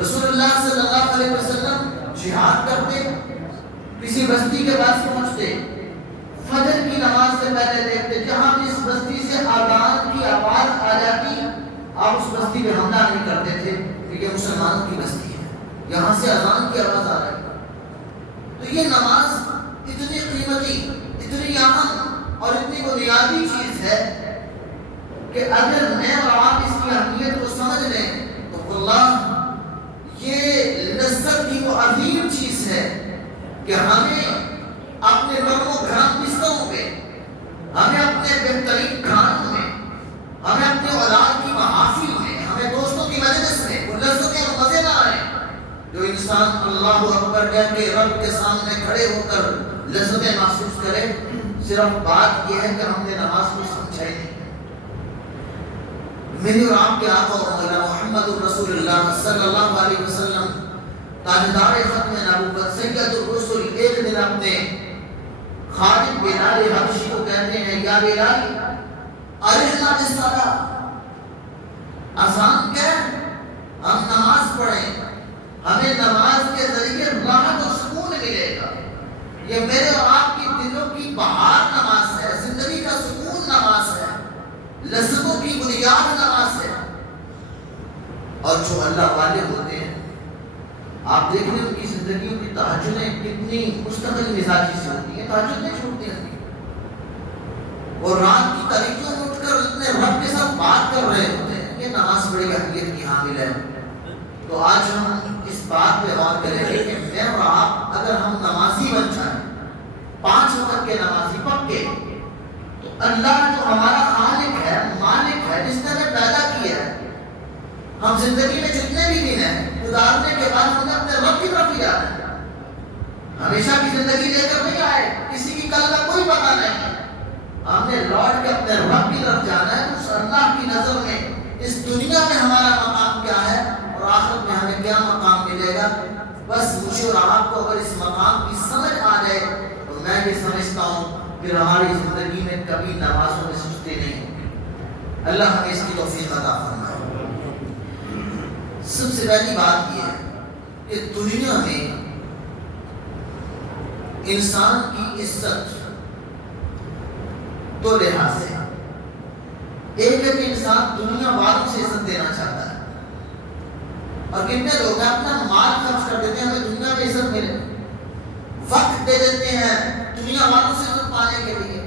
رسول اللہ صلی اللہ علیہ وسلم جہاد کرتے، کسی بستی کے پاس پہنچتے، فجر کی نماز سے پہلے دیکھتے جہاں بھی اس بستی سے آذان کی آواز آ جاتی آپ اس بستی پہ حملہ نہیں کرتے تھے کہ یہ مسلمانوں کی بستی ہے، یہاں سے اذان کی آواز آ رہی ہے۔ تو یہ نماز اتنی قیمتی، اتنی اہم اور اتنی بنیادی چیز ہے کہ اگر میں اور آپ اس کی اہمیت کو سمجھ لیں تو واللہ یہ لذت کی وہ عظیم چیز ہے کہ ہمیں اپنے لوگوں گھران بستروں پہ، ہمیں اپنے بہترین کھانوں میں، ہمیں اپنے اولاد کی محافل میں، ہمیں دوستوں کی مجلس میں وہ لذتیں اور مزے نہ آئیں جو انسان اللہ اکبر کہہ کے رب کے سامنے کھڑے ہو کر لذتیں محسوس کرے۔ صرف بات یہ ہے کہ ہم نے نماز کو سمجھا ہی نہیں۔ میری اور آپ کے آقا و مولا محمد رسول اللہ صلی اللہ علیہ وسلم تاجدار ختم نبوت سید الرسل ایک دن اپنے خادم بلال حبشی کو کہتے ہیں یا بلال ارحنا بالصلاۃ، اذان کہہ ہم نماز پڑھیں، ہمیں نماز کے ذریعے راحت و سکون ملے گا۔ یہ میرے اور آپ کی دلوں کی بہار نماز ہے، زندگی کا سکون نماز ہے، لذتوں کی بنیاد نماز ہے۔ اور جو اللہ والے ہوتے ہیں آپ دیکھ لیں ان کی زندگیوں کی تہجدیں کتنی مستقل مزاجی سے ہوتی ہیں، تہجد نہیں چھوڑتی ہیں اور رات کی تاریکیوں میں اٹھ کر اپنے رب کے ساتھ بات کر رہے ہوتے ہیں۔ یہ نماز بڑی اہمیت کی حامل ہے۔ تو آج ہم اس بات پہ غور کریں گے کہ میں اور آپ اگر ہم نمازی بن جائیں، 5 وقت کے نمازی پکے، تو اللہ جو ہمارا خالق ہے، مالک ہے، جس نے ہمیں پیدا کیا ہے، ہم زندگی میں جتنے بھی دن ہیں گزارنے کے بعد ہمیں اپنے رب کی طرف ہی جانا ہے۔ ہمیشہ کی زندگی لے کر نہیں آئے، کسی کی کل کا کوئی پتہ نہیں ہے، ہم نے لوٹ کے اپنے رب کی طرف جانا ہے۔ اس اللہ کی نظر میں اس دنیا میں ہمارا مقام کیا ہے اور آخرت میں ہمیں کیا مقام ملے گا، بس مجھے اور آپ کو اگر اس مقام کی سمجھ آ جائے تو میں یہ سمجھتا ہوں پھر ہماری زندگی میں کبھی نمازوں میں سستی نہیں ہوگی۔ اللہ ہمیں اس کی توفیق عطا فرمائے۔ سب سے پہلی بات یہ ہے کہ دنیا میں انسان کی عزت دو لحاظ سے، ایک ہے کہ انسان دنیا والوں سے عزت دینا چاہتا ہے، اور کتنے لوگ اپنا مال خرچ کر دیتے ہیں ہمیں دنیا میں عزت ملے، وقت دے دیتے ہیں دنیا والوں سے عزت پانے کے لیے،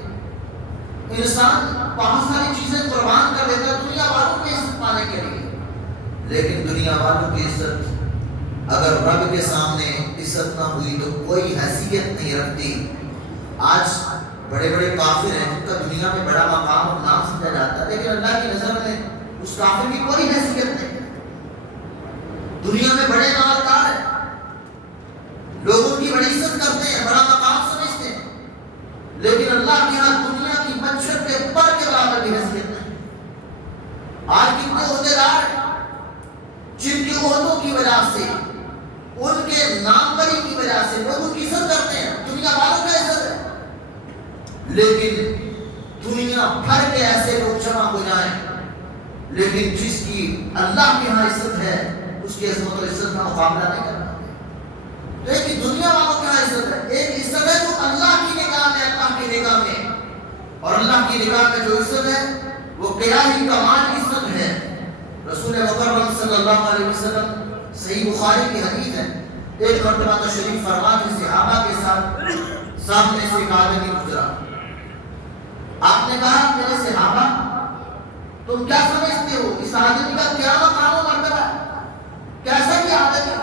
انسان بہت ساری چیزیں قربان کر دیتا ہے دنیا والوں کی عزت پانے کے لیے، لیکن دنیا والوں کی عزت اگر رب کے سامنے عزت نہ ہوئی تو کوئی حیثیت نہیں رکھتی۔ آج بڑے بڑے کافر ہیں جن کا دنیا میں بڑا مقام اور نام سمجھا جاتا ہے، لیکن اللہ کی نظر میں اس کافر کی کوئی حیثیت نہیں ہے۔ دنیا میں بڑے مالدار ہیں، لوگوں کی بڑی عزت کرتے ہیں، بڑا مقام سمجھتے ہیں، لیکن اللہ کے ہاں دنیا کی مچھر کے پر کے برابر کی حیثیت نہیں۔ آج کتنے عہدیدار ہیں جن کی عہدوں کی وجہ سے، ان کے ناموری کی وجہ سے لوگوں کی عزت کرتے ہیں، دنیا والوں کا عزت ہے، لیکن دنیا بھر کے ایسے لوگ جمع ہو جائیں لیکن جس کی اللہ کے ہاں عزت ہے اس کی عظمت اور عزت کا مقابلہ نہیں کرنا۔ تو ایک دنیا والوں کے ہاں عزت ہے، ایک عزت ہے جو اللہ کی نگاہ میں، اللہ کی نگاہ میں، اور اللہ کی نگاہ میں جو عزت ہے وہ کیا ہی کمال عزت ہے۔ رسول مکرم صلی اللہ علیہ وسلم، صحیح بخاری کی حدیث ہے، ایک مرتبہ تشریف فرما کے صحابہ کے ساتھ سامنے سے ایک آدمی گزرا، آپ نے کہا میرے صحابہ تم کیا سمجھتے ہو اس آدمی کا کیا مقام و مرتبہ ہے، کیسا یہ آدمی؟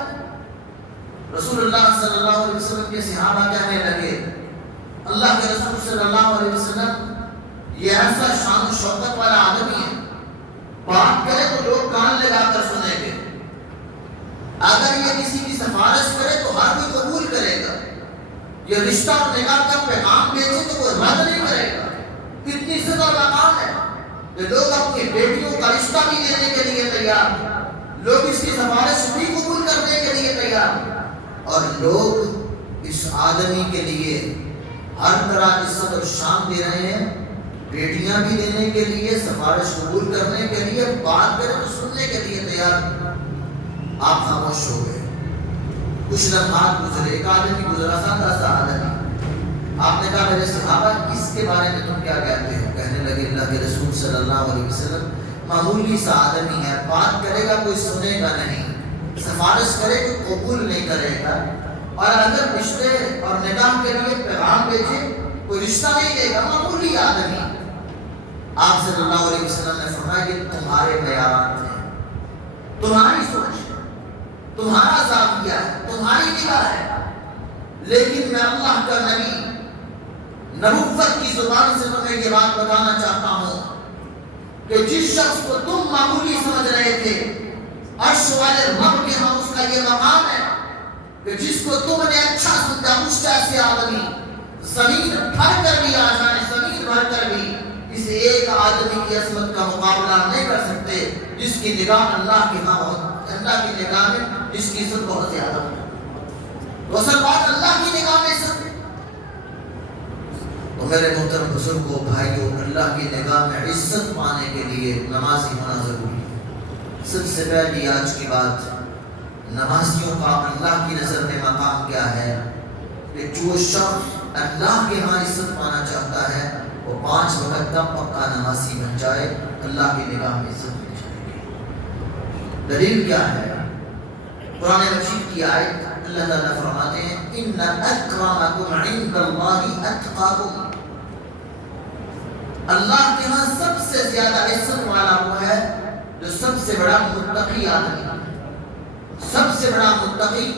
رسول اللہ صلی اللہ علیہ وسلم کے صحابہ کہنے لگے اللہ کے رسول صلی اللہ علیہ وسلم یہ ایسا شان و شوکت والا آدمی ہے، بات کرے تو لوگ کان لگا کر سنیں گے، اگر یہ کسی کی سفارش کرے تو ہر کوئی قبول کرے گا، یہ رشتہ اور نکاح کا پیغام بھیجے تو کوئی رد نہیں کرے گا۔ کتنی عزت اور مقام ہے کہ لوگ اپنی بیٹیوں کا رشتہ بھی دینے کے لیے تیار، لوگ اس کی سفارش بھی قبول کرنے کے لیے تیار، اور لوگ اس آدمی کے لیے ہر طرح عزت اور شان دے رہے ہیں، بیٹیاں بھی دینے کے لیے، سفارش قبول کرنے کے لیے، بات کریں تو سننے کے لیے تیار۔ آپ خاموش ہو گئے. کچھ لمحات گزرے، ایک آدمی گزرا، سادہ سا آدمی. آپ نے کہا میرے صحابہ اس کے بارے میں تم کیا کہتے ہو؟ کہنے لگے اللہ کے رسول صلی اللہ علیہ وسلم معمولی سا آدمی ہے، بات کرے گا کوئی سنے گا نہیں، سفارش کرے کوئی قبول نہیں کرے گا، اور اگر رشتے اور نکاح کے لیے پیغام بھیجے کوئی رشتہ نہیں دے گا، معمولی آدمی. آپ صلی اللہ علیہ وسلم نے فرمایا کہ تمہارے معیارات ہیں، تمہاری سوچ ہے، تمہارا زاویہ ہے، تمہاری نگاہ ہے، لیکن میں اللہ کا نبی نبوت کی زبان سے تمہیں یہ بات بتانا چاہتا ہوں کہ جس شخص کو تم معمولی سمجھ رہے تھے، عرش والے رب کے ہاں اس کا یہ مقام ہے کہ جس کو تم نے اچھا سمجھا، اس جیسے آدمی زمین بھر کر بھی آ جائے، زمین بھر کر بھی اس ایک آدمی کی عظمت کا مقابلہ نہیں کر سکتے جس کی نگاہ اللہ کے ہاں بہت، اللہ کی نگاہ میں جس کی عزت بہت زیادہ ہے. تو اصل بات اللہ کی نگاہ میں عزت ہے. تو میرے محترم بزرگوں، بھائیوں، اللہ کی نگاہ میں عزت پانے کے لیے نمازی ہونا ضروری ہے. سب سے پہلی آج کی بات، نمازیوں کا اللہ کی نظر میں مقام کیا ہے کہ جو شخص اللہ کے ہاں عزت پانا چاہتا ہے وہ 5 وقت کا پکا نمازی بن جائے، اللہ کی نگاہ میں عزت مل جائے گی. دلیل کیا ہے؟ قرآن مجید کی آیت، اللہ تعالیٰ فرماتے ہیں ان اکرمکم عند اللہ اتقاکم. اللہ کے ہاں سب سے زیادہ عزت والا وہ ہے جو سب سے بڑا متقی آدمی ہے. سب سے بڑا متقی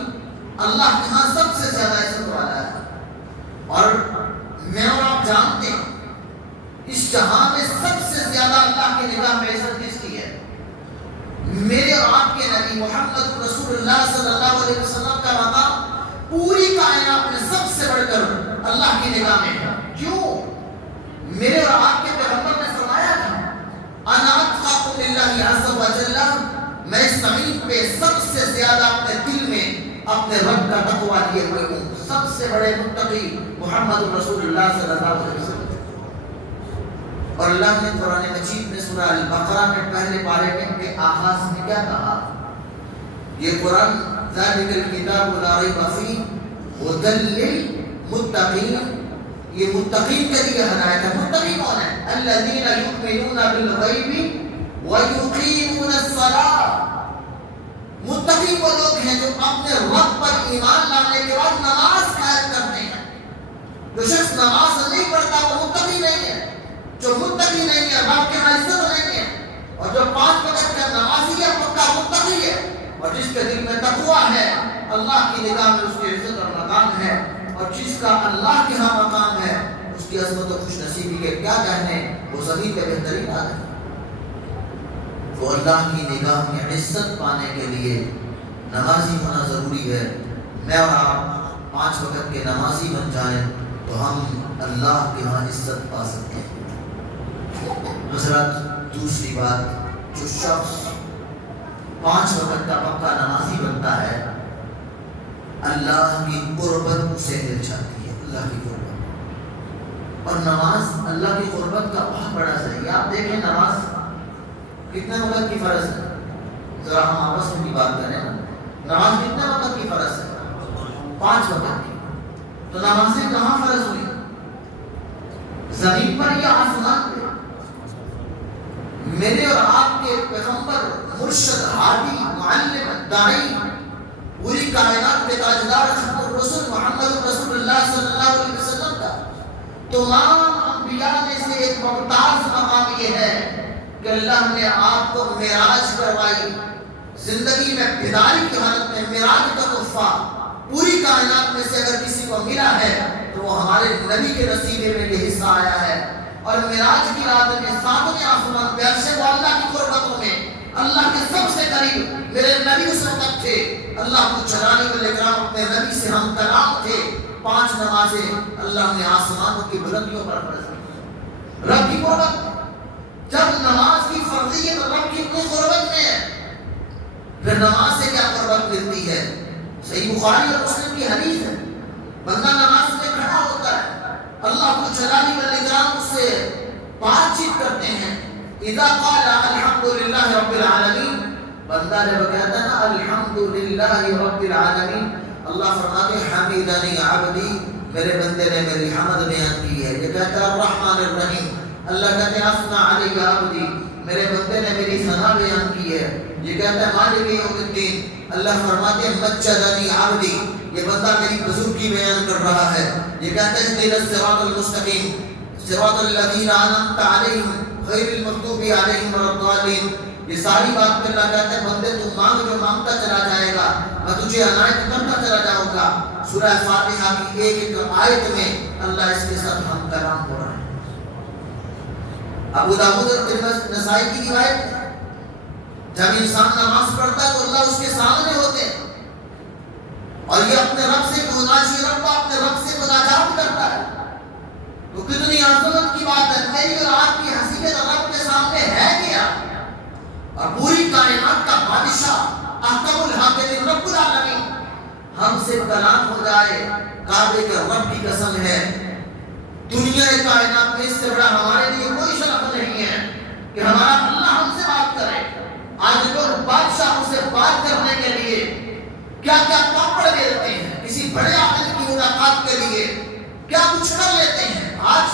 اللہ کے ہاں سب سے زیادہ عزت والا ہے. اور میں اور آپ جانتے ہیں اس جہاں میں سب سے زیادہ اللہ کی نگاہ میں عزت کس کی ہے؟ میرے اور آپ کے نبی محمد رسول اللہ صلی اللہ علیہ وسلم کا مقام پوری کائنات میں سب سے بڑھ کر اللہ کی نگاہ میں ہے. کیوں؟ میرے اور آپ کے پیغمبر نے فرمایا تھا انا اتقاکم للہ عز و جل، میں زمین پہ سب سے زیادہ اپنے دل میں اپنے رب کا تقوی لیے ہوئے ہوں. سب سے بڑے متقی محمد رسول اللہ صلی اللہ علیہ وسلم. اور اللہ نے قرآن مجید میں سورہ البقرہ میں پہلے پارے میں کے آغاز میں کیا کہا؟ یہ قرآن ذالک الکتاب لا ریب فیہ ھدی للمتقین، یہ متقین کے لیے ہدایت ہے. متقی کون ہے؟ الذین یؤمنون بالغیب ویقیمون الصلاۃ. متقی وہ لوگ ہیں جو اپنے رب پر ایمان لانے کے بعد نماز قائم کرتے ہیں. جو شخص نماز نہیں پڑھتا وہ متقی نہیں ہے. جو متقی نہیں ہے رب کے ہاں عزت نہیں ہے. اور جو 5 وقت کا نمازی ہے پکا متقی ہے. اور جس کے دل میں تقویٰ ہے اللہ کی نگاہ میں اس کی عزت اور مقام ہے. اور جس کا اللہ کے ہاں مقام ہے اس کی عظمت و خوش نصیبی کے کیا کہنے، وہ زمین پہ بہترین آدمی. تو اللہ کی نگاہ میں عزت پانے کے لیے نمازی ہونا ضروری ہے. میں اور آپ 5 وقت کے نمازی بن جائیں تو ہم اللہ کے ہاں عزت پا سکتے ہیں. حضرات دوسری بات، جو شخص 5 وقت کا پکا نمازی بنتا ہے اللہ کی قربت اسے مل جاتی ہے. اللہ کی قربت اور نماز اللہ کی قربت کا بہت بڑا ذریعہ. آپ دیکھیں نماز کتنے وقت کی فرض ہے؟ ذرا ہم آپس میں بھی بات کریں. نماز کتنے وقت کی فرض ہے؟ 5 وقت کی. تو نمازیں کہاں فرض ہوئی؟ زمین پر یا آسمان پہ؟ میرے اور آپ کے پیغمبر، مرشد، ہادی، معلم، داعی، پوری کائنات کے تاجدار ختم الرسل محمد رسول اللہ صلی اللہ علیہ وسلم کا تمام انبیاء میں سے ایک ممتاز مقام یہ ہے کہ اللہ نے آپ کو معراج کروائی. زندگی میں بیداری کی حالت میں معراج کا تحفہ پوری کائنات میں سے اگر کسی کو ملا ہے تو وہ ہمارے نبی کے نصیبے میں یہ حصہ آیا ہے. اور معراج کی رات میں 7ویں آسمان پہ عرش و اللہ کی قربتوں میں اللہ کے سب سے قریب میرے نبی اس وقت تھے. اللہ کو جلالی والاکرام اپنے نبی سے ہم کلام تھے. 5 نمازیں اللہ نے آسمانوں کی بلندیوں پر فرض کی. رب کی قربت، جب نماز کی فرضیت رب کی اتنی قربت میں ہے پھر نماز سے کیا قربت ملتی ہے؟ صحیح بخاری اور مسلم کی حدیث ہے. بندہ نماز میں کھڑا ہوتا ہے، اللہ کو جلالی والاکرام اس سے بات چیت کرتے ہیں. اذا قال الحمد للہ رب العالمین، بندہ جب کہتا ہے نا الحمدللہ رب العالمین، اللہ فرماتے ہیں حمیدنی عبدی، میرے بندے نے میری حمد بیان کی ہے. یہ کہتا ہے الرحمن الرحیم، اللہ کہتے ہیں اثنا علی عبدی، میرے بندے نے میری ثنا بیان کی ہے. یہ کہتا ہے مالک یوم الدین، اللہ فرماتے ہیں مجدنی عبدی، یہ بندہ میری بزرگی بیان کر رہا ہے. یہ کہتا ہے اهدنا الصراط المستقیم صراط الذین انعمت علیہم غیر المغضوب علیہم ولا الضالین. یہ ساری بات پہ اللہ کہتا ہے بندے تو مانگ جو مانگتا چلا جائے گا، میں تجھے عنایت کرتا چلا جاؤں گا. سورہ فاتحہ کی ایک ایک آیت میں اللہ اس کے ساتھ ہم کلام ہو رہا ہے. ابو داؤد اور نسائی کی روایت ہے، جب انسان نماز پڑھتا ہے تو اللہ اس کے سامنے ہوتے ہیں اور یہ اپنے رب سے مناجی رب اپنے رب سے مناجات کرتا ہے. تو کتنی عظمت کی بات ہے، میری اور آپ کی حیثیت رب کے سامنے ہے کیا؟ اور پوری کائنات کا بادشاہ احکم الحاکمین رب العالمین ہم سے کلام ہو جائے. کعبے کے رب کی قسم ہے، دنیا کائنات میں اس سے بڑا ہمارے لیے کوئی شرف نہیں ہے کہ ہمارا اللہ ہم سے بات کرے. آج لوگ بادشاہوں سے بات کرنے کے لیے کیا کیا پاپڑ دیتے ہیں، کسی بڑے آدمی کی ملاقات کے لیے کیا کچھ کر لیتے ہیں. آج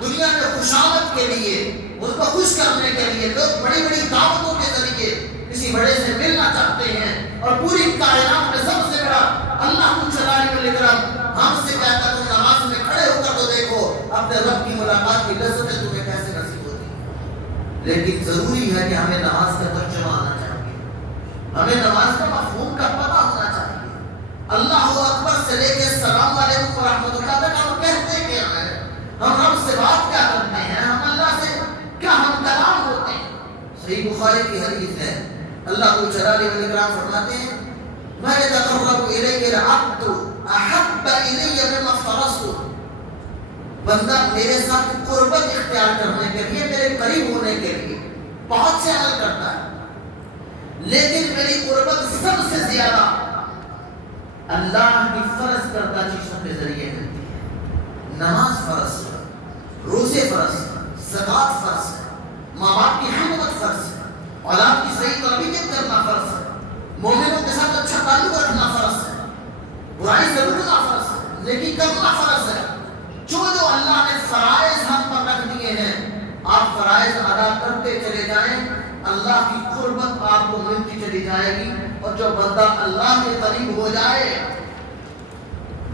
دنیا میں خوشامد کے لیے، ان کو خوش کرنے کے لیے لوگ بڑی بڑی دعوتوں کے ذریعے کسی بڑے سے ملنا چاہتے ہیں. اور پوری کائنات میں سب سے بڑا اللہ جلالہ والاکرام ہم سے کہتا تم نماز میں کھڑے ہو کر تو دیکھو اپنے رب کی ملاقات کی لذتیں تمہیں کیسے نصیب ہوتی ہیں. لیکن ضروری ہے کہ ہمیں نماز کا ترجمہ آنا چاہیے، ہمیں نماز کا مفہوم کا پتہ ہونا چاہیے. اللہ اکبر سے لے کے السلام علیکم ورحمۃ اللہ تک ہم کہتے کیا ہیں، ہم رب سے بات کیا کرتے ہیں، ہم اللہ سے کیا ہم کلام ہوتے ہیں. صحیح بخاری کی حدیث ہے، اللہ جلالہ والاکرام فرماتے ہیں ما يتقرب الی العبد احب الی مما افترضت. بندہ میرے ساتھ قربت اختیار کرنے کے لیے، میرے قریب ہونے کے لیے بہت سے عمل کرتا ہے، لیکن میری قربت سب سے زیادہ اللہ کی فرض کردہ چیزوں کے ذریعے ملتی ہے. نماز فرض ہے، روزے فرض ہے، زکوٰۃ فرض ہے، ماں باپ کی خدمت فرض ہے، اولاد کی صحیح تربیت کرنا فرض ہے، مومنوں کے ساتھ اچھا تعلق رکھنا فرض ہے، برائی سے روکنا فرض ہے، نیکی کرنا فرض ہے. جو اللہ نے فرائض ہم پر رکھ دیے ہیں، آپ فرائض ادا کرتے چلے جائیں، اللہ کی قربت آپ کو ملتی چلی جائے گی. اور جو بندہ اللہ کے قریب ہو جائے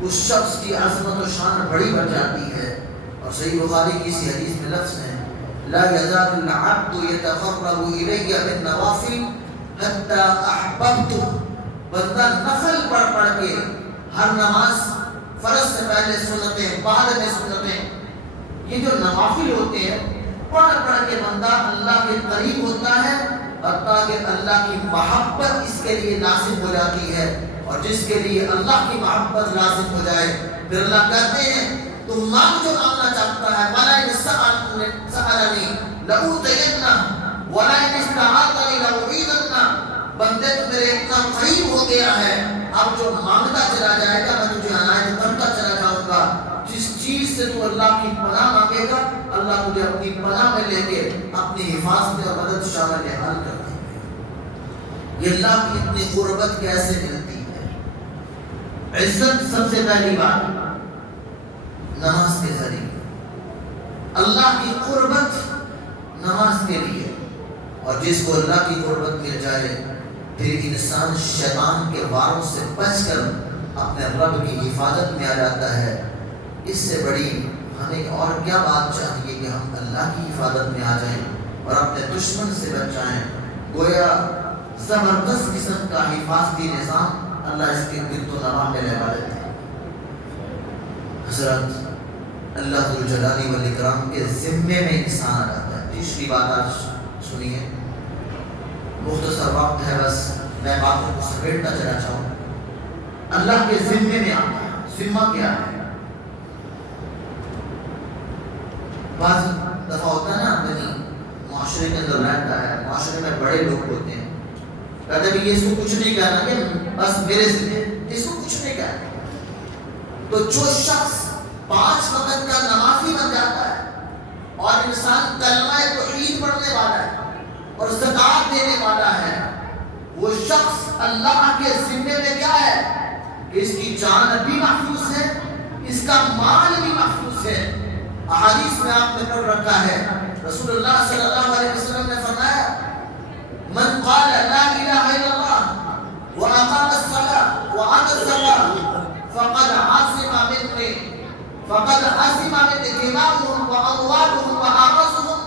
اس شخص کی عظمت و شان بڑی بڑھ جاتی ہے. اور صحیح بخاری کی اسی حدیث میں لفظ ہے لا يزال العبد يتقرب الی بالنوافل حتی احببته. بندہ نفل پڑھ کے ہر نماز فرض سے پہلے سنتیں، بعد میں سنتیں، یہ جو نوافل ہوتے ہیں پڑھ کے بندہ اللہ کے قریب ہوتا ہے، اور تاکہ اللہ کی محبت اس کے لیے لازم ہو جاتی ہے. اور جس کے لیے اللہ کی محبت لازم ہو جائے پھر اللہ کہتے ہیں تم مانگ جو مانگنا چاہتا ہے وَلَئِنِ سَأَلَنِي لَأُوتِيَنَّهُ وَلَئِنِ اسْتَعَاذَنِي لَأُعِيذَنَّهُ. بندے تو میرے اتنا قریب ہو گیا ہے، اب جو مانگتا چلا جائے گا میں تجھے عنایت کرتا چلا جاؤں گا. جس چیز سے تو اللہ کی پناہ مانگے گا اللہ تجھے اپنی پناہ میں لے کے اپنی حفاظت اور مدد شامل حال کر دے گا. یہ اللہ کی اتنی قربت کیسے ملتی ہے؟ عزت سب سے پہلی بات نماز کے ذریعے، اللہ کی قربت نماز کے لیے. اور جس کو اللہ کی قربت مل جائے پھر انسان شیطان کے واروں سے بچ کر اپنے رب کی حفاظت میں آ جاتا ہے. اس سے بڑی ہمیں اور کیا بات چاہیے کہ ہم اللہ کی حفاظت میں آ جائیں اور اپنے دشمن سے بچ جائیں. گویا زبردست قسم کا حفاظتی نظام اللہ اس کے گرد و نواح میں لگا دیتے ہیں. حضرت اللہ ذو الجلال والاکرام کے ذمے میں انسان آ جاتا ہے. تیسری بات آج سنیے، مختصر وقت ہے بس میں باتوں کو سمیٹنا چلا چاہوں. اللہ کے ذمے میں آتا ہے. ذمہ کیا ہے؟ بعض دفعہ ہوتا ہے نا آدمی معاشرے کے اندر رہتا ہے، معاشرے میں بڑے لوگ ہوتے ہیں، کہتے ہیں یہ اس کو کچھ نہیں کہنا کہ بس میرے ذمے، اس کو کچھ نہیں کہنا. تو جو شخص 5 وقت کا نمازی بن جاتا ہے اور انسان کلمہ توحید پڑھنے والا ہے اور زکوٰۃ دینے والا ہے، شخص اللہ کے ذمے میں کیا ہے کہ اس کی جان بھی محفوظ ہے، اس کا مال بھی محفوظ ہے۔ احادیث میں آپ نے پڑھ رکھا ہے، رسول اللہ صلی اللہ علیہ وسلم نے فرمایا من قال لا الہ الا اللہ واقام الصلاۃ وآتى الزکاۃ فقد عصم من دماؤهم واموالهم واعراضهم۔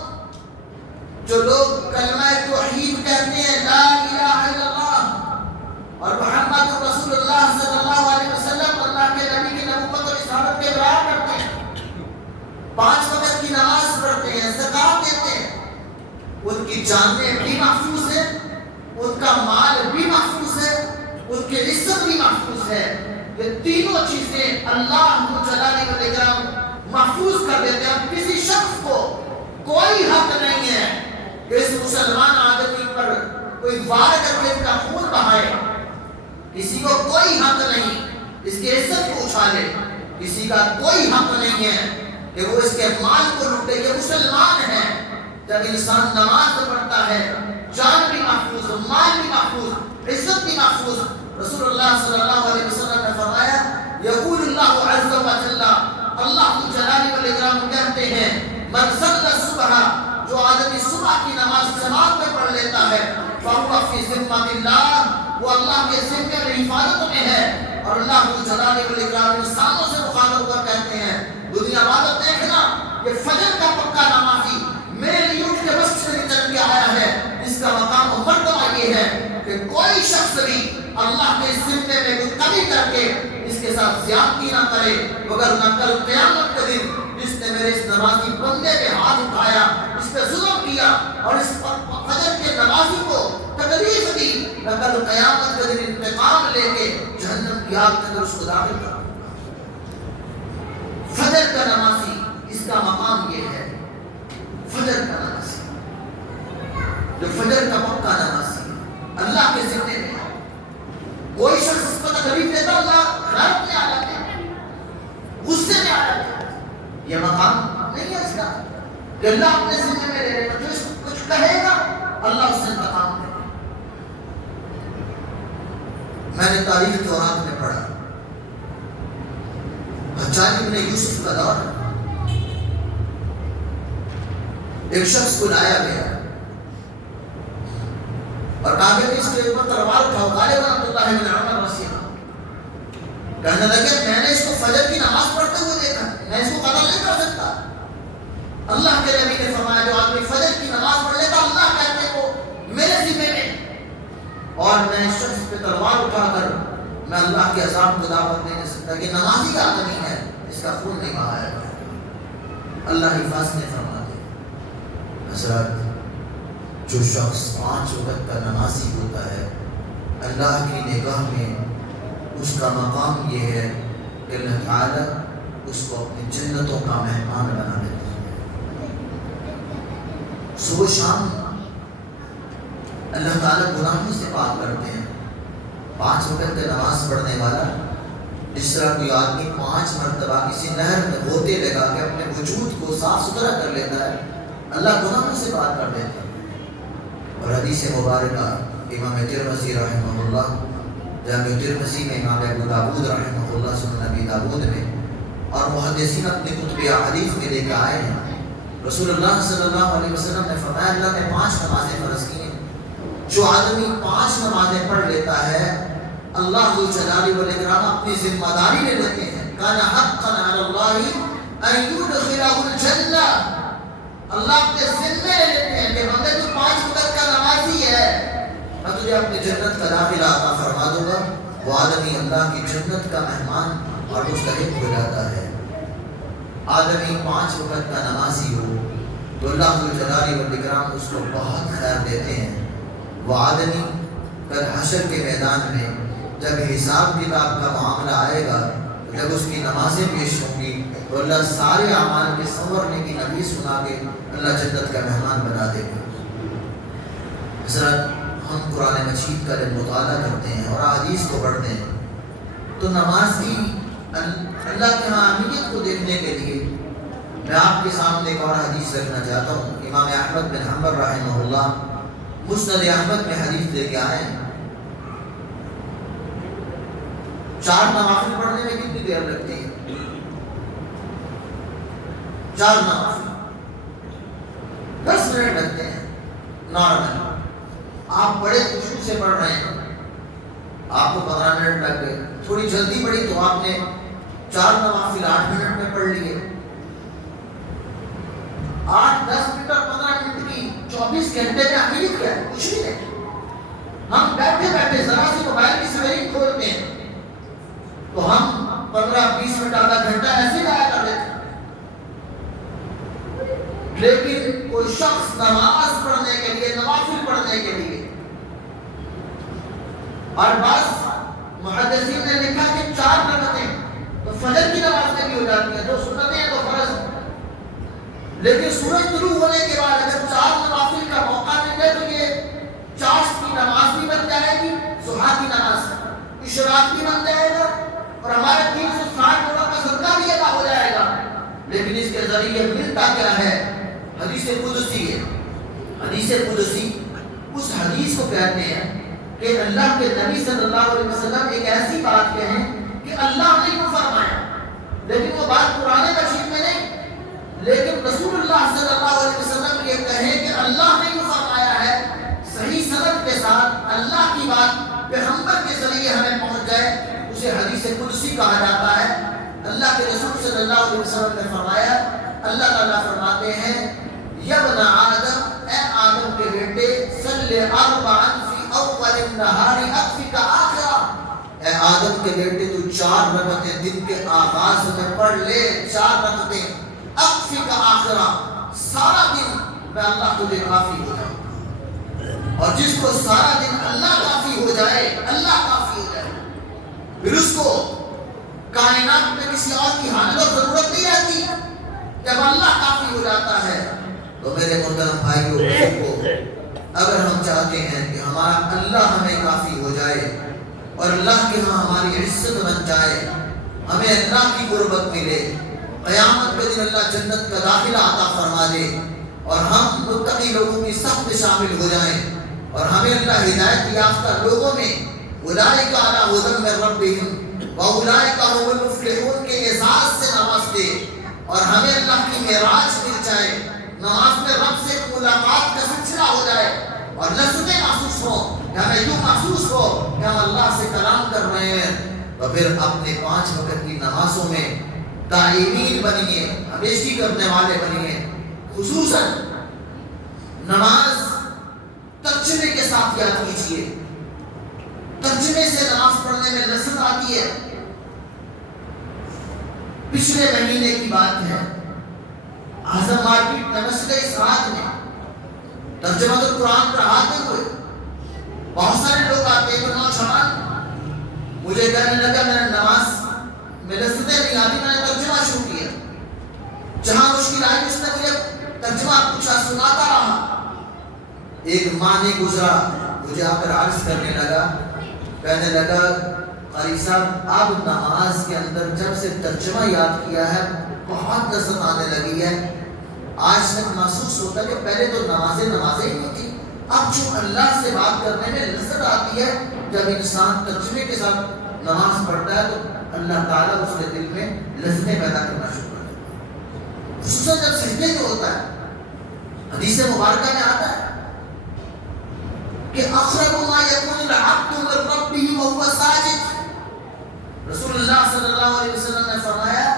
جو لوگ کلمہ توحید کہتے ہیں، لا الہ الا اللہ اور محمد رسول اللہ صلی اللہ علیہ وسلم اللہ کے نبی کی نبوت اور رسالت کے اقرار کرتے ہیں، 5 وقت کی نماز پڑھتے ہیں، زکات دیتے ہیں، ان کی جانیں بھی محفوظ ہے، ان کا مال بھی محفوظ ہے، ان کی عزت بھی محفوظ ہے۔ یہ تینوں چیزیں اللہ جلالہ والاکرام محفوظ کر دیتے ہیں۔ اب کسی شخص کو کوئی حق نہیں ہے کہ اس مسلمان آدمی پر کوئی وار کر کے اس کا خون بہائے، کسی کو کوئی حق نہیں اس کی عزت کو اچھالے، کسی کا کوئی حق نہیں ہے کہ وہ اس کے مال کو لوٹے۔ یہ مسلمان ہے۔ جب انسان نماز پڑھتا ہے، جان بھی محفوظ، مال بھی محفوظ، عزت بھی محفوظ۔ رسول اللہ صلی اللہ علیہ وسلم نے فرمایا یقول اللہ عز و جل، اللہ جلالہ والاکرام کہتے ہیں من صلی الصبح، جو آدمی صبح کی نماز جماعت میں پڑھ لیتا ہے، فهو فی ذمۃ اللہ، وہ اللہ کے ذمے میں حفاظت میں ہے۔ اور اللہ جلالہ والاکرام انسانوں سے مخاطب کر کہتے ہیں دنیا والوں دیکھنا یہ فجر کا پکا نمازی میرے لیے اٹھ کے مسجد میں چل کے آیا ہے، اس کا مقام و مرتبہ یہ ہے کہ کوئی شخص بھی اللہ کے ذمے میں کوئی کمی کر کے اس کے ساتھ زیادتی نہ کرے، مگر نہ کل قیامت کے دن جس نے میرے اس نمازی بندے پہ ہاتھ اٹھایا، اس پہ ظلم کیا اور اس فجر کے نمازی کو تکلیف دی، نہ کل قیامت کے دن انتقام لے کے جہنم کی آگ کے اندر اس کو داخل کروں گا۔ فجر کا نمازی، اس کا مقام یہ ہے، فجر کا نمازی، جو فجر کا پکا نمازی اللہ کے ذمے میں، کوئی شخص اس کو تکلیف دیتا اللہ غیرت میں آ جاتے ہیں، غصے میں آ جاتے ہیں۔ یہ مقام نہیں ہے اس کا کہ اللہ اپنے ذمے میں لے لے، جو اس کو کچھ کہے گا اللہ اس سے انتقام دے گا۔ میں نے تاریخ تورات میں پڑھا، حجاج ابن یوسف کا دور، ایک شخص کو لایا گیا اور کہا کہ اس کے اوپر تلوار اٹھاؤ، غالباً عبداللہ بن عمر رضی اللہ عنہ، کہنے لگے میں نے اس کو فجر کی نماز پڑھتے ہوئے دیکھا، میں اس کو قتل نہیں کر سکتا۔ اللہ کے نبی نے فرمایا جو آدمی فجر کی نماز پڑھ لیتا اللہ کہتے ہیں وہ میرے ذمے میں، اور میں اس شخص پہ تلوار اٹھا کر میں اللہ کے عذاب کو دعوت نہیں دے سکتا کہ نمازی آدمی ہے، اس کا خون نہیں بہایا گیا۔ اللہ حفاظ نے فرما دے حضرات، جو شخص 5 وقت کا نمازی ہوتا ہے، اللہ کی نگاہ میں اس کا مقام یہ ہے کہ اللہ تعالیٰ اس کو اپنی جنتوں کا مہمان بنا دیتا ہے۔ صبح شام اللہ تعالیٰ گناہوں سے پاک کرتے ہیں۔ 5 وقت کا نماز پڑھنے والا، جس طرح کوئی آدمی 5 مرتبہ کسی نہر میں غوطے لگا کے اپنے وجود کو صاف ستھرا کر لیتا ہے، اللہ گناہوں سے پاک کر دیتا ہے۔ اور حدیث مبارکہ امام ترمذی رحمہ اللہ، جامع ترمذی میں، امام ابو داؤد رحمہ اللہ سنن ابی داؤد میں، اور محدثین اپنے کتب احادیث میں لے کے آئے ہیں، رسول اللہ صلی اللہ علیہ وسلم نے فرمایا اللہ نے 5 نمازیں فرض کی ہیں، جو آدمی 5 نمازیں پڑھ لیتا ہے اللہ جلالہ والاکرام اپنی ذمہ داری لے لیتے ہیں، کان حقا علی اللہ ان یدخلہ الجنہ، اللہ اپنے ذمے لے لیتے ہیں کہ بندے تو 5 وقت کا نمازی ہے، میں تجھے اپنی جنت کا داخلہ عطا فرما دوں گا۔ وہ آدمی اللہ کی جنت کا مہمان اور مستحق ہو جاتا ہے۔ آدمی 5 وقت کا نمازی ہو تو اللہ جلالہ والاکرام اس کو بہت خیر دیتے ہیں۔ وہ آدمی کل حشر کے میدان میں جب حساب کتاب کا معاملہ آئے گا، جب اس کی نمازیں پیش ہوں گی تو اللہ سارے اعمال کے سنورنے کی نبی سنا کے اللہ جنت کا مہمان بنا دے گا۔ حضرت ہم قرآن مجید کا جب مطالعہ کرتے ہیں اور احادیث کو پڑھتے ہیں تو نماز کی اللہ کے ہاں اہمیت کو دیکھنے کے لیے میں آپ کے سامنے ایک اور حدیث رکھنا چاہتا ہوں۔ امام احمد بن حنبل رحمہ اللہ مسند احمد میں حدیث لے کے آئے ہیں، 4 نوافل پڑھنے میں کتنی دیر لگتی ہے؟ 4 نوافل 10 منٹ لگتے ہیں نارمل. آپ بڑے خشوع سے پڑھ رہے ہیں, آپ کو 15 منٹ لگ گئے. تھوڑی جلدی پڑھی تو آپ نے 4 نوافل 8 منٹ میں پڑھ لیے. 8, 10 منٹ اور 15 منٹ کی 24 گھنٹے میں اہمیت کیا ہے؟ کچھ بھی نہیں. ہم بیٹھے بیٹھے ذرا سی موبائل کی اسکرین کھولتے ہیں تو ہم 15-20 منٹ آدھا گھنٹہ ایسے ضائع کر دیتے ہیں. لیکن کوئی شخص نماز پڑھنے کے لیے, نوافل پڑھنے کے لیے, اور بعض محدثین نے لکھا کہ 4 رکعتیں تو فجر کی نماز میں بھی ہو جاتی ہیں, 2 سنتیں ہیں 2 فرض. لیکن سورج طلوع ہونے کے بعد اگر 4 نوافل کا موقع مل جائے تو یہ چاشت کی نماز بھی بن جائے گی, ضحیٰ کی نماز, اشراق بھی بن جائے گا, اور ہمارے 360 کروڑ کا صدقہ بھی ادا ہو جائے گا. لیکن اس کے ذریعے ملتا کیا ہے؟ حدیث قدسی ہے. حدیث قدسی اس حدیث کو کہتے ہیں کہ اللہ کے نبی صلی اللہ علیہ وسلم ایک ایسی بات کہیں کہ اللہ نے یوں فرمایا, لیکن وہ بات قرآن مجید میں نہیں, لیکن رسول اللہ صلی اللہ علیہ وسلم یہ کہیں کہ اللہ نے یوں فرمایا ہے, صحیح سند کے ساتھ اللہ کی بات پیغمبر کے ذریعے ہمیں پہنچ جائے, اسے حدیث قدسی کہا جاتا ہے. اللہ کے رسول صلی اللہ علیہ وسلم نے فرمایا, اللہ تعالیٰ فرماتے ہیں یا ابن آدم, اے آدم کے بیٹے, صلی 4 فی اول النہار اکفک آخرہ, اے آدم کے بیٹے تو 4 رکعتیں دن کے آغاز میں پڑھ لے, 4 رکعتیں اکفک آخرہ, سارا دن میں اللہ تجھے کافی ہو جاؤں. اور جس کو سارا دن اللہ کافی ہو جائے, اللہ کافی ہو جائے, پھر اس کو کائنات میں کسی اور کی حاجت اور ضرورت نہیں رہتی. جب اللہ کافی ہو جاتا ہے تو میرے محترم بھائیوں کو, اگر ہم چاہتے ہیں کہ ہمارا اللہ ہمیں کافی ہو جائے اور اللہ کے ہاں ہماری عزت بن جائے, ہمیں اللہ کی قربت ملے, قیامت کے دن اللہ جنت کا داخلہ عطا فرما دے اور ہم متقی لوگوں کی صف میں شامل ہو جائیں, اور ہمیں اللہ ہدایت یافتہ لوگوں میں اولئک علی ھدی من ربہم واولئک هم المفلحون کے اعزاز سے نواز دے, اور ہمیں اللہ کی معراج مل جائے, نماز میں رب سے ملاقات کا سلسلہ ہو جائے اور لذتیں محسوس ہو, کہ ہمیں یوں محسوس ہو کہ ہم اللہ سے کلام کر رہے ہیں. تو پھر اپنے 5 وقت کی نمازوں میں دائمین بنیے, ہمیشگی کرنے والے بنیے. خصوصاً نماز ترجمے کے ساتھ یاد کیجیے, ترجمے سے نماز پڑھنے میں لذت آتی ہے. پچھلے مہینے کی بات ہے, اعظم مارکیٹ میں مسجد اسعاد میں ترجمہ القرآن پڑھاتے ہوئے بہت سارے لوگ آتے ہیں. نوجوان مجھے کہنے لگا میں نے نماز میں لذتیں نہیں آتی, میں نے ترجمہ شروع کیا. جہاں مشکل آئی اس نے مجھے ترجمہ پوچھا, سناتا رہا. ایک ماہ نہیں گزرا, مجھے آ کر عرض کرنے لگا, کہنے لگا قاری صاحب آپ نماز کے اندر جب سے ترجمہ یاد کیا ہے بہت لذت آنے لگی ہے. آج تک محسوس ہوتا ہے کہ پہلے تو نمازیں ہی نہیں تھی, اب جو اللہ سے بات کرنے میں لذت آتی ہے جب انسان ترجمے کے ساتھ نماز پڑھتا ہے تو اللہ تعالیٰ اس کے دل میں لذتیں پیدا کرنا شروع کر دیتا ہے. خصوصاً جب سجدے میں ہوتا ہے, حدیث مبارکہ میں آتا ہے کہ اقرب ما یکون العبد من ربہ وہو ساجد. رسول اللہ صلی اللہ علیہ وسلم نے فرمایا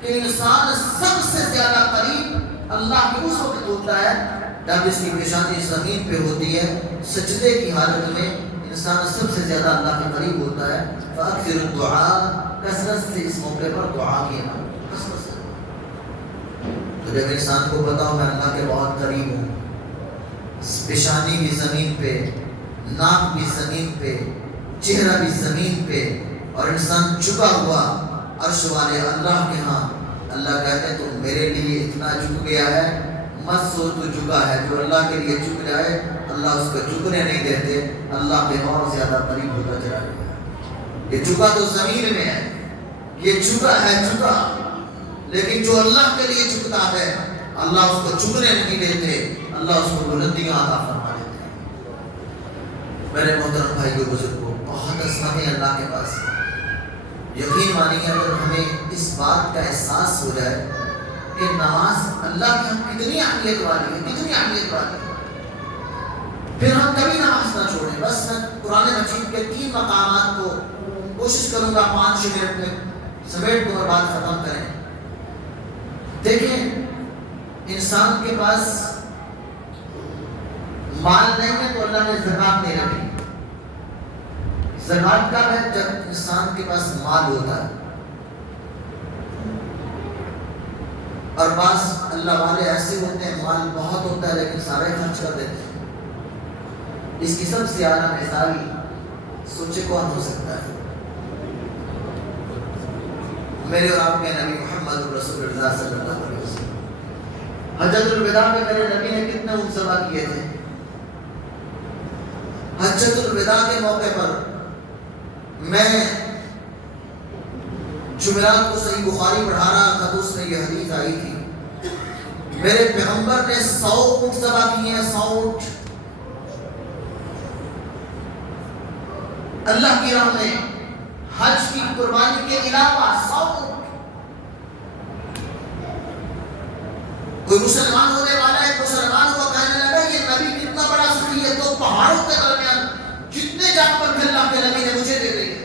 کہ انسان سب سے زیادہ قریب اللہ کے اس وقت ہوتا ہے جب اس کی پیشانی زمین پہ ہوتی ہے, سجدے کی حالت میں انسان سب سے زیادہ اللہ کے قریب ہوتا ہے. فاکثر الدعاء, کثرت سے اس موقع پر دعا کینا. تو جب انسان کو پتا ہو میں اللہ کے بہت قریب ہوں, پیشانی بھی زمین پہ, ناک بھی زمین پہ, چہرہ بھی زمین پہ, اور انسان جھکا ہوا عرش والے اللہ کے ہاں, اللہ کہتے ہیں تو میرے لیے اتنا جھک گیا ہے, مت سوچ تو جھکا ہے. جو اللہ کے لیے جھک جائے اللہ اس کو جھکنے نہیں دیتے, اللہ پہ اور زیادہ قریب ہوتا چلا جائے. یہ جھکا تو زمین میں ہے, یہ جھکا ہے جھکا, لیکن جو اللہ کے لیے جھکتا ہے اللہ اس کو جھکنے نہیں دیتے, اللہ اس کو بلندیاں عطا فرما دیتے ہیں. میرے محترم بھائیو بزرگوں, بہت عظمت ہے اللہ کے پاس. یقین مانیے اگر ہمیں اس بات کا احساس ہو جائے کہ نماز اللہ کی ہم کتنی اہمیت والی ہے، کتنی اہمیت والی ہے، پھر ہم کبھی نماز نہ چھوڑیں۔ بس میں قرآن مجید کے 3 مقامات کو کوشش کروں گا 5 منٹ میں سمیٹ دوں اور بات ختم کریں۔ دیکھیں، انسان کے پاس مال نہیں ہے تو اللہ نے زکوٰۃ نہیں رکھی۔ زکوٰۃ کب ہے؟ جب انسان کے پاس مال ہوتا ہے۔ اور بعض اللہ والے ایسے ہوتے ہیں مال بہت ہوتا ہے لیکن سارے خرچ کر دیتے ہیں۔ اس کی سب سے اعلیٰ مثال سوچے کون ہو سکتا ہے؟ میرے اور آپ کے نبی محمد رسول اللہ صلی اللہ علیہ وسلم۔ حجۃ الوداع میں میرے نبی نے کتنے ذبح کیے تھے؟ حجۃ الوداع کے موقع پر میں جمعرات کو صحیح بخاری پڑھا رہا تھا تو اس میں یہ حدیث آئی تھی، میرے پیغمبر نے 100 اونٹ ذبح کیے ہیں، 100 اونٹ اللہ کی راہ میں، حج کی قربانی کے علاوہ 100 اونٹ۔ کوئی مسلمان ہونے والا ہے، مسلمان کو کہنے لگا یہ نبی کتنا بڑا سخی ہے، تو پہاڑوں کے درمیان جتنے جانور تھے اللہ کے نبی نے مجھے دے دی ہے۔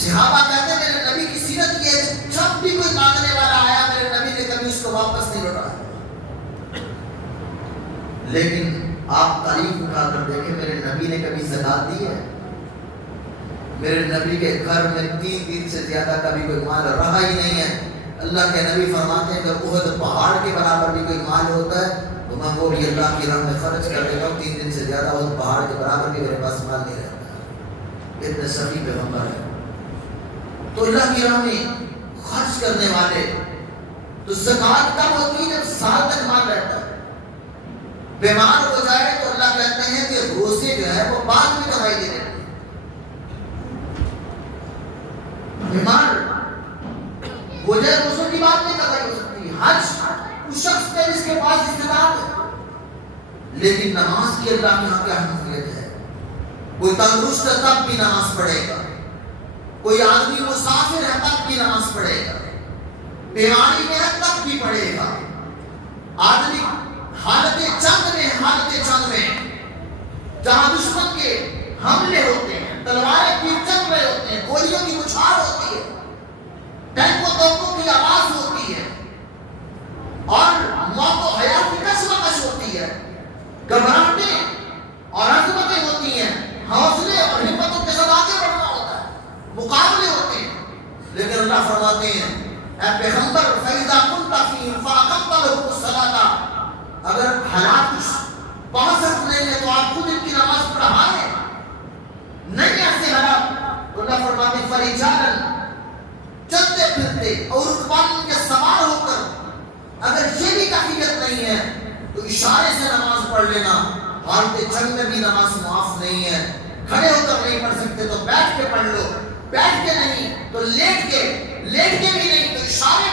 صحابہ کہتے ہیں میرے نبی کی سیرت یہ ہے، جب بھی کوئی مانگنے والا آیا میرے نبی نے کبھی اس کو واپس نہیں لوٹایا۔ لیکن آپ تاریخ اٹھا کر دیکھیں، میرے نبی نے کبھی زکوٰۃ دی ہے؟ میرے نبی کے گھر میں 3 دن سے زیادہ کبھی کوئی مال رہا ہی نہیں ہے۔ اللہ کے نبی فرماتے ہیں اگر احد پہاڑ کے برابر بھی کوئی مال ہوتا ہے تو میں وہ بھی اللہ کی راہ میں خرچ کر دیتا ہوں۔ 3 دن سے زیادہ احد پہاڑ کے برابر بھی میرے پاس مال نہیں رہتا۔ اتنے سخی پیغمبر ہیں۔ تو اللہ کی راہ میں خرچ کرنے والے، تو زکوٰۃ کب ہوتی ہے؟ جب سال تک مال رہتا ہے۔ بیمار ہو جائے تو اللہ کہتے ہیں کہ روزے جو ہے وہ بعد میں کمائی دے دیتے ہیں۔ بیمار ہو جائے روزوں کی بات نہیں کمائی ہو سکتی۔ حج اس شخص کا جس کے پاس استطاعت ہے، لیکن نماز کی اللہ کے یہاں کیا اہمیت ہے۔ کوئی تندرست ہے تب بھی نماز پڑھے گا، کوئی آدمی مسافر ہے تب بھی نماز پڑھے گا، بیماری میں ہے تب بھی پڑھے گا، آدمی حالت چند میں جہاں دشمن کے حملے ہوتے ہیں، تلواریں تیر چل رہے ہوتے ہیں، گولیوں کی بچھاڑ ہوتی ہے، ٹینکوں توپوں کی آواز ہوتی ہے اور موت و حیات کی کشمکش ہوتی ہے، گھبراہٹیں اور عظمتیں ہوتی ہیں، حوصلے اور ہمتوں کے ساتھ آگے بڑھنا ہوتا ہے، مقابلے ہوتے ہیں، لیکن اللہ فرماتے ہیں اے پیغمبر فَإِذَا كُنْتَ فِيهِمْ فَأَقَمْتَ لَهُمُ الصَّلَاةَ، اگر حالات کچھ پاسخ نہیں ہے تو آپ خود ان کی نماز پڑھائیں۔ نہیں ایسے حالات تو اللہ فرماتے ہیں فَرِجَالًا، چلتے پھرتے اور رکبان کے سوار ہو کر، اگر یہ بھی کفیت نہیں ہے تو اشارے سے نماز پڑھ لینا۔ حالت جنگ میں بھی نماز معاف نہیں ہے، کھڑے ہو کر نہیں پڑھ سکتے تو بیٹھ کے پڑھ لو، بیٹھ کے نہیں تو لیٹ کے بھی نہیں تو اشارے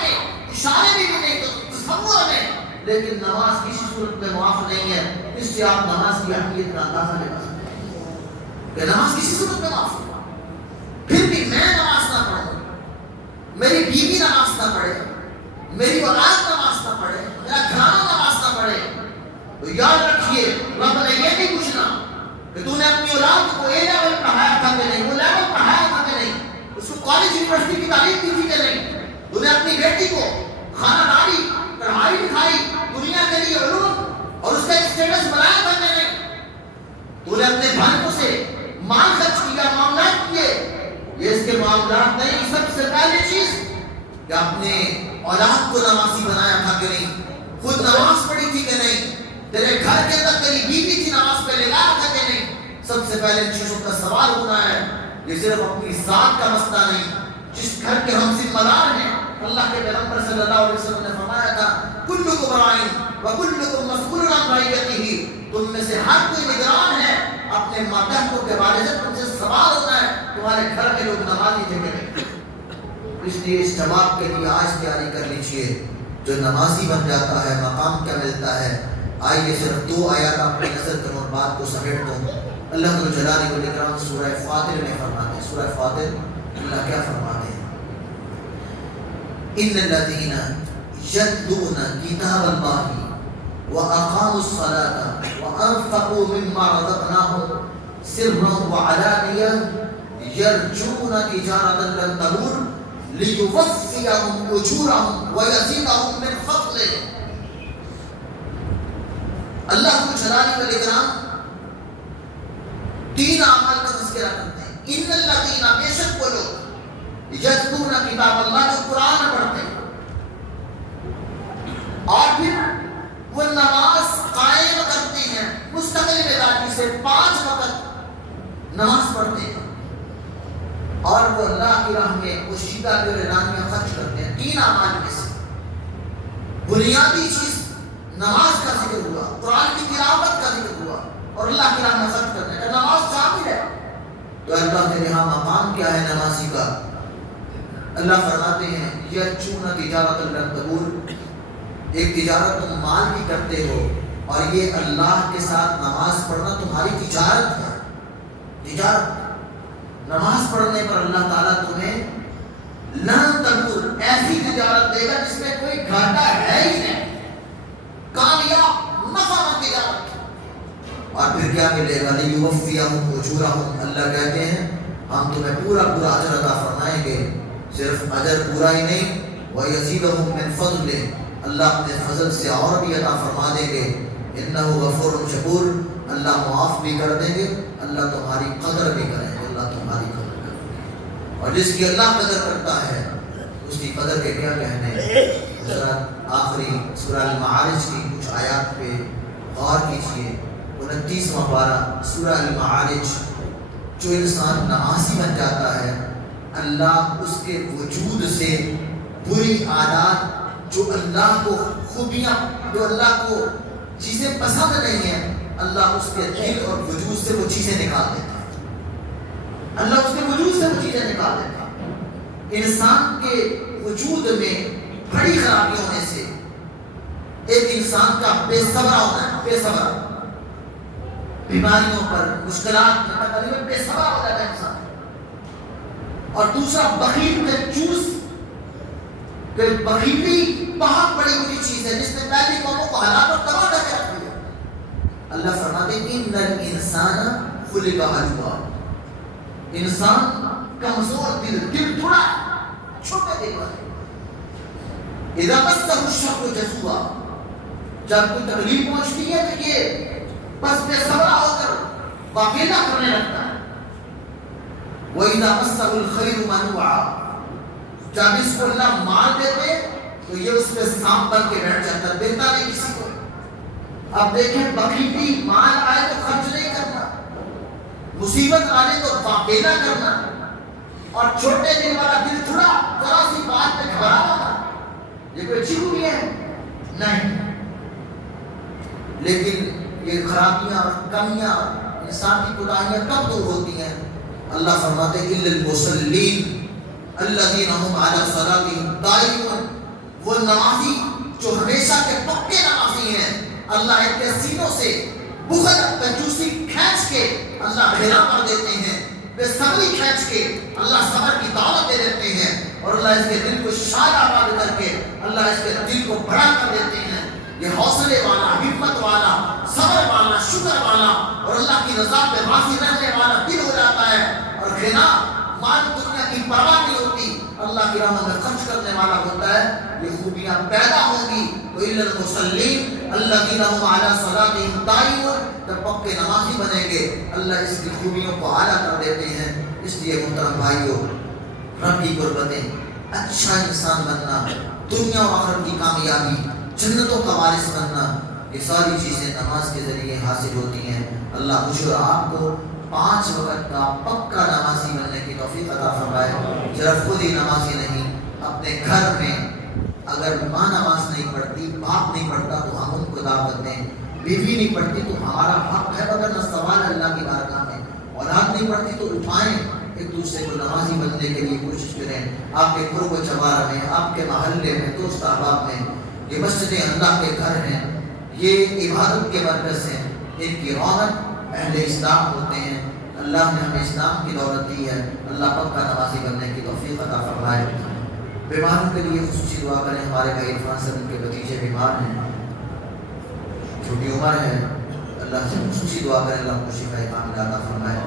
بھی نہیں تو تصور میں، لیکن نماز کسی صورت میں معاف نہیں ہے۔ اس سے آپ نماز کی اہمیت کا اندازہ لگا سکتے ہیں کہ نماز کسی صورت میں معاف نہیں۔ پھر بھی میں نماز نہ پڑھوں، میری بیوی نماز نہ پڑھے، میری اولاد نماز نہ پڑھے، میرا گھرانہ نماز نہ پڑھے، تو یاد رکھیے رب نے یہ نہیں پوچھنا کہ تو نے اپنی اولاد کو اے لیول پڑھایا تھا کہ نہیں، وہ لیول پڑھایا تھا کہ نہیں، اس کو کالج یونیورسٹی کی تعلیم دی تھی کہ نہیں، تو نے اپنی بیٹی کو خاندانی پڑھائی لکھائی دنیا کے لیے علوم اور اس کا ایک اسٹیٹس بنایا تھا کہ نہیں، تو نے اپنے بھائیوں سے مال خرچ کیا، معاملات کیے۔ یہ اس کے معاملات نہیں، سب سے پہلی چیز کہ اپنے اولاد کو نمازی بنایا تھا کہ نہیں، خود نماز پڑھی تھی کہ نہیں، تیرے گھر کے اندر تیری بیوی تھی نماز پہ لگایا تھا کہ نہیں۔ سب سے پہلے ان چیزوں کا سوال ہونا ہے۔ یہ صرف اپنی ذات کا مسئلہ نہیں، جس گھر کے ہم ذمہ دار ہیں، اللہ کے پیغمبر صلی اللہ علیہ وسلم نے فرمایا تھا کلکم راعٍ وکلکم مسئول عن رعیتہ، تم میں سے ہر کوئی نگران ہے اپنے ماتحتوں کے بارے میں، تم سے سوال ہونا ہے تمہارے گھر میں لوگ نمازی تھے کہ نہیں۔ اس لیے اس جواب کے لیے آج تیاری کر لیجئے، جو نمازی بن جاتا ہے مقام کیا ملتا ہے۔ آئیے صرف 2 آیات اپنی نظر کروں اور بات کو سمیٹ دوں۔ اللہ جلالہ والاکرام سورہ فاطر میں فرماتے ہیں، سورہ فاطر اللہ کیا فرماتے ہیں؟ ان الذین یتلون کتاب اللہ وَأَقَامُوا الصَّلَاةَ وَأَنفَقُوا مِمَّا رَزَقْنَاهُمْ سِرًّا وَعَلَانِيَةً يَرْجُونَ تِجَارَةً لَن تَبُورَ لِيُوَفِّيَهُمْ أُجُورَهُمْ وَيَزِيدَهُمْ مِنْ فَضْلِهِ۔ اللہ جلالہ والاکرام تین اعمال کا تذکرہ کرتے ہیں۔ ان الذین، بے شک وہ لوگ، یتلون کتاب اللہ، جو قرآن پڑھتے ہیں، اور پھر وہ نماز قائم کرتے ہیں، مستقل مزاجی سے 5 وقت نماز پڑھتے ہیں، اور وہ اللہ کی راہ میں پوشیدہ اور اعلانیہ خرچ کرتے ہیں۔ 3 اعمال میں سے بنیادی چیز نماز کا ذکر ہوا، قرآن کی تلاوت کا ذکر ہوا، اور اللہ کی راہ میں خرچ کرنے کا۔ نماز شامل ہے تو اللہ کے یہاں مقام کیا ہے نمازی کا؟ اللہ فرماتے ہیں یرجون تجارۃ لن تبور، ایک تجارت تم مال کی کرتے ہو، اور یہ اللہ کے ساتھ نماز پڑھنا تمہاری تجارت ہے۔ تجارت، نماز پڑھنے پر اللہ تعالیٰ تمہیں لن تبور، ایسی تجارت دے گا جس میں کوئی گھاٹا ہے ہی نہیں، کامیاب نفع مند تجارت۔ اور پھر کیا ملے گا؟ لیوفیہم اجورہم، اللہ کہتے ہیں ہم تمہیں پورا پورا اجر عطا فرمائیں گے، صرف اجر پورا ہی نہیں، ویزیدہم من فضلہ، اللہ اپنے فضل سے اور بھی عطا فرما دیں گے۔ انہ غفور شکور، اللہ معاف بھی کر دیں گے، اللہ تمہاری قدر بھی کریں گے، اللہ تمہاری قدر کریں گے۔ اور جس کی اللہ قدر کرتا ہے اس کی قدر کے کیا کہنے ہیں؟ حضرات آخری سورہ المعارج کی کچھ آیات پہ غور کیجئے۔ 29واں پارہ سورہ المعارج، جو انسان نمازی بن جاتا ہے، اللہ اس کے وجود سے بری عادات، جو اللہ کو خوبیاں، جو اللہ کو چیزیں پسند نہیں ہیں، اللہ اس کے دل اور وجود سے وہ چیزیں نکال دیتا ہے۔ اللہ اس کے وجود سے وہ چیزیں نکال دیتا ہے۔ انسان کے وجود میں بڑی خرابی ہونے سے ایک انسان کا بے صبر ہونا ہے، بے صبر، بیماریوں پر، مشکلات میں تقریباً بے صبر ہو جاتا ہے انسان۔ اور دوسرا بخیل میں چوس، کہ بخیلی بہت بڑی بری چیز ہے جس نے پہلی قوموں کو ہلاک اور تباہ کر کے رکھ دیا۔ اللہ فرماتے ہیں ان الانسان خلق ہلوعا، انسان کمزور دل تھوڑا چھوٹے دل والے۔ اذا مسہ الشر جزوعا، جب کوئی تکلیف پہنچتی ہے تو یہ بس بے صبر ہو کر واقعہ کرنے لگتا ہے۔ وَإِذَا مَسَّهُ الْخَيْرُ مَنُوعًا، جب اس کو اللہ مال دیتے تو یہ اس پہ سانپ بن کے بیٹھ جاتا، دیتا نہیں کسی کو۔ اب دیکھیں بخیلی، مال آئے تو خرچ نہیں کرنا، مصیبت آنے تو واقعہ کرنا، اور چھوٹے دل والا دل تھوڑا ذرا سی بات پہ گھبرا ہونا، یہ کوئی اچھی خوبی ہے؟ نہیں۔ لیکن یہ خرابیاں اور کمیاں، انسان کی کوتاہیاں کب دور ہوتی ہیں؟ اللہ فرماتے ہیں الا المصلین الذین هم علی صلاتهم دائمون، وہ نمازی جو ہمیشہ کے پکے نمازی ہیں، اللہ ان کے سینوں سے بخل، کنجوسی کھینچ کے اللہ گھرا کر دیتے ہیں، بے صبری کھینچ کے اللہ صبر کی دعوت دے دیتے ہیں، اور اللہ اس کے دل کو شاد آباد کر کے اللہ اس کے دل کو بڑا کر دیتے ہیں۔ یہ حوصلے والا، ہمت والا، صبر والا، شکر والا اور اللہ کی رضا پہ راضی رہنے والا دل ہو جاتا ہے، اور غنا، مال دنیا کی پرواہ نہیں ہوتی، اللہ کی راہ میں خرچ کرنے والا ہوتا ہے۔ یہ خوبیاں پیدا ہوں گی تو الا المصلین الذین هم علی صلاتهم دائمون، جب پکے نمازی بنیں گے اللہ اس کی خوبیوں کو اعلیٰ کر دیتے ہیں۔ اس لیے محترم بھائیو، رب کی قربتیں، اچھا انسان بننا، دنیا و آخرت کی کامیابی، جنتوں کا وارث بننا، یہ ساری چیزیں نماز کے ذریعے حاصل ہوتی ہیں۔ اللہ مجھے اور آپ کو 5 وقت کا پکا نمازی بننے کی توفیق عطا فرمائے۔ صرف خود ہی نمازی نہیں، اپنے گھر میں اگر ماں نماز نہیں پڑھتی، باپ نہیں پڑھتا تو ہم ان کو دعوت دیں، بیوی نہیں پڑھتی تو ہمارا حق ہے مگر سوال اللہ کی بارگاہ میں، اولاد نہیں پڑھتی تو اٹھائیں، ایک دوسرے کو نمازی بننے کے لیے کوشش کریں۔ آپ کے قرب و جوار میں، آپ کے محلے میں، دوست احباب میں، یہ مسجدیں اللہ کے گھر ہیں، یہ عبادت کے مرکز ہیں، ان کی رونق اہل اسلام ہوتے ہیں، اللہ نے ہمیں اسلام کی دولت دی ہے، اللہ پکا نمازی بننے کی توفیق عطا فرمائے۔ بیماروں کے لیے خصوصی دعا کریں، ہمارے بھائی عرفان صاحب ان کے بھتیجے بیمار ہیں، چھوٹی عمر ہے، اللہ سے خصوصی دعا کریں اللہ کو شفا کاملہ عطا فرمائے۔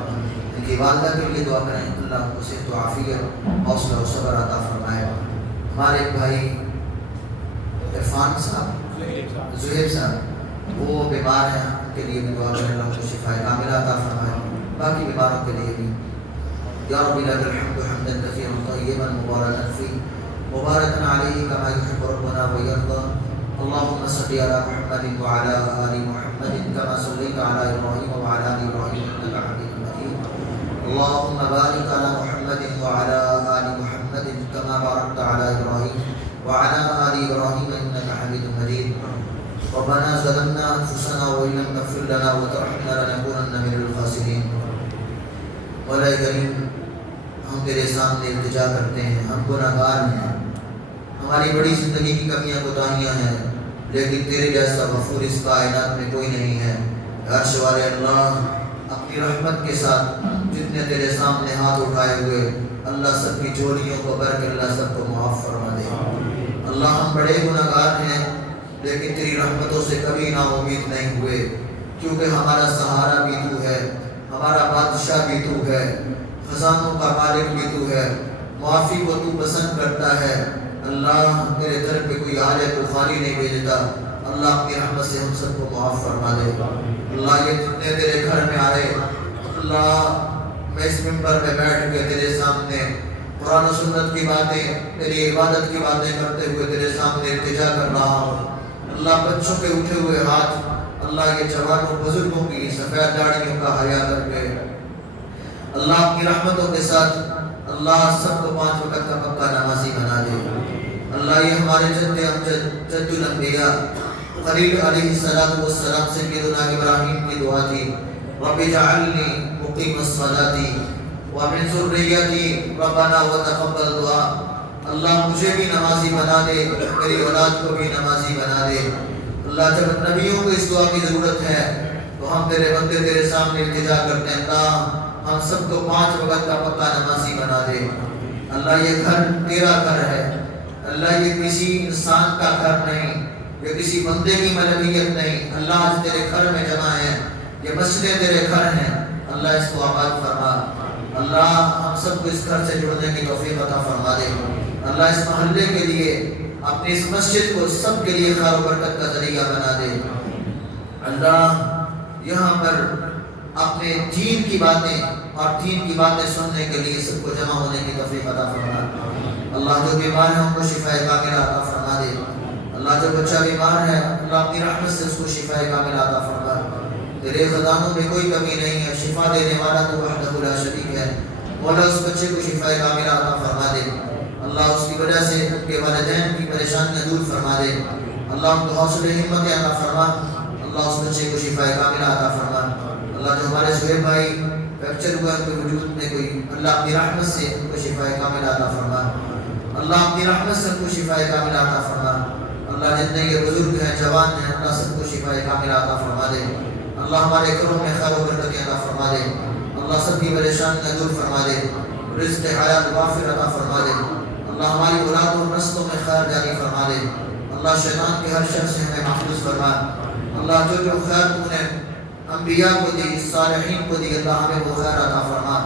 ان کی والدہ کے لیے دعا کریں اللہ کو صحت و عافیت، حوصلہ و صبر عطا فرمائے۔ ہمارے ایک بھائی عرفان صاحب، زہیر صاحب، وہ بیمار ہیں، ان کے لیے بھی دعا کریں اللہ کو شفا کاملہ عطا فرمائے۔ باقی بیماروں کے لیے بھی یا رب لک الحمد حمدا کثیرا طیبا مبارکا فیہ مبارکا علیہ کما یحب ربنا ویرضی۔ اللهم صل على محمد وعلى آل محمد كما صليت على إبراهيم وعلى آل إبراهيم إنك حميد مجيد۔ اللهم بارك على محمد وعلى آل محمد كما باركت على إبراهيم وعلى آل إبراهيم إنك حميد مجيد۔ ربنا ظلمنا أنفسنا وإن لم تغفر لنا وترحمنا لنكونن من الخاسرين۔ مولا کریم، ہم تیرے سامنے التجا کرتے ہیں، ہم گناہگار ہیں، ہماری بڑی زندگی کی کمیاں کوتاہیاں ہیں، لیکن تیرے جیسا غفور اس کائنات میں کوئی نہیں ہے۔ عرش والے اللہ، اپنی رحمت کے ساتھ جتنے تیرے سامنے ہاتھ اٹھائے ہوئے اللہ سب کی چوریوں کو بھر کے اللہ سب کو معاف فرما دے۔ اللہ ہم بڑے گناہگار ہیں، لیکن تیری رحمتوں سے کبھی نا امید نہیں ہوئے، کیونکہ ہمارا سہارا بھی تو ہے، ہمارا بادشاہ بھی تو ہے، خزانوں کا مالک بھی تو ہے، معافی کو تو پسند کرتا ہے۔ اللہ تیرے در پہ کوئی آلے تو خالی نہیں بھیجتا، اللہ اپنی رحمت سے ہم سب کو معاف فرما دے۔ اللہ یہ جتنے تیرے گھر میں آئے، اللہ میں اس منبر پہ بیٹھ کے تیرے سامنے قرآن و سنت کی باتیں، تیری عبادت کی باتیں کرتے ہوئے تیرے سامنے التجا کر رہا ہوں۔ اللہ بچوں کے اٹھے ہوئے ہاتھ، اللہ یہ جوانوں بزرگوں کی سفید داڑھیوں کا حیا کر کے اللہ اپنی رحمتوں کے ساتھ اللہ سب کو 5 وقت کا پکا نمازی بنا دے۔ اللہ یہ ہمارے جد امجد جد الانبیاء خلیل علیہ السلام سیدنا ابراہیم کی دعا تھی، رب اجعلنی مقیم الصلاۃ ومن ذریتی ربنا وتقبل دعا۔ اللہ مجھے بھی نمازی بنا دے، میری اولاد کو بھی نمازی بنا دے۔ اللہ جب نبیوں کو اس دعا کی ضرورت ہے تو ہم تیرے بندے تیرے سامنے التجا کرتے ہیں، اللہ ہم سب کو 5 وقت کا پکا نمازی بنا دے۔ اللہ یہ گھر تیرا گھر ہے، اللہ یہ کسی انسان کا گھر نہیں، یہ کسی بندے کی ملکیت نہیں، اللہ آج تیرے گھر میں جمع ہے، یہ مسجدیں تیرے گھر ہیں، اللہ اس کو آباد فرما۔ اللہ ہم سب کو اس گھر سے جڑنے کی توفیق عطا فرما دے۔ اللہ اس محلے کے لیے، اپنی اس مسجد کو سب کے لیے خیر و برکت کا ذریعہ بنا دے۔ اللہ یہاں پر اپنے دین کی باتیں اور دین کی باتیں سننے کے لیے سب کو جمع ہونے کی توفیق عطا فرما۔ اللہ جو بیمار ہے ان کو شفا کاملہ عطا فرما دے۔ اللہ جو بچہ بیمار ہے اللہ اپنی رحمت سے اس کو شفا کاملہ عطا فرما۔ تیرے خزانوں میں کوئی کمی نہیں ہے، شفا دینے والا تو وحدہ لا شریک ہے۔ مولا اس بچے کو شفا کاملہ عطا فرما دے۔ اللہ اس کی وجہ سے ان کے والدین کی پریشانیاں دور فرما دے۔ اللہ ان کو حوصلہ ہمت عطا فرما۔ اللہ اس بچے کو شفا کاملہ عطا فرما۔ اللہ جو ہمارے زہیر بھائی فریکچر ہوا ان کے وجود میں کوئی، اللہ اپنی رحمت سے ان کو شفا کاملہ عطا فرما۔ اللہ اپنی رحمت سے ان کو شفا کاملہ عطا فرما۔ اللہ جتنے یہ بزرگ ہیں، جوان ہیں، اللہ سب کو شفا کاملہ عطا فرما دے۔ اللہ ہمارے گھروں میں خیر و برکت عطا فرما دے۔ اللہ سب کی پریشانیاں دور فرما دے، رزق حلال وافر عطا فرما دے۔ اللہ ہماری اولاد و نسلوں میں خیر جاری فرما دے۔ اللہ شیطان کے ہر شر سے ہمیں محفوظ فرما۔ اللہ جو جو خیر تو نے انبیاء کو دی، صالحین کو دی، اللہ ہمیں وہ خیر عطا فرما۔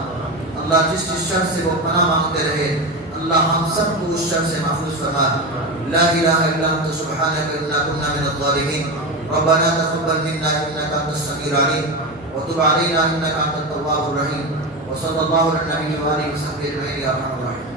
اللہ جس جس شر سے وہ پناہ مانگتے رہے اللہ ہم سب کو اس شر سے محفوظ فرما۔ لا الہ الا انت سبحانک انا کنا من الظالمین۔ ربنا تقبل منا انک انت السمیع العلیم وتب علینا انک انت التواب الرحیم۔ وصلی اللہ علی النبی و آلہ وصحبہ اجمعین یا ارحم الراحمین۔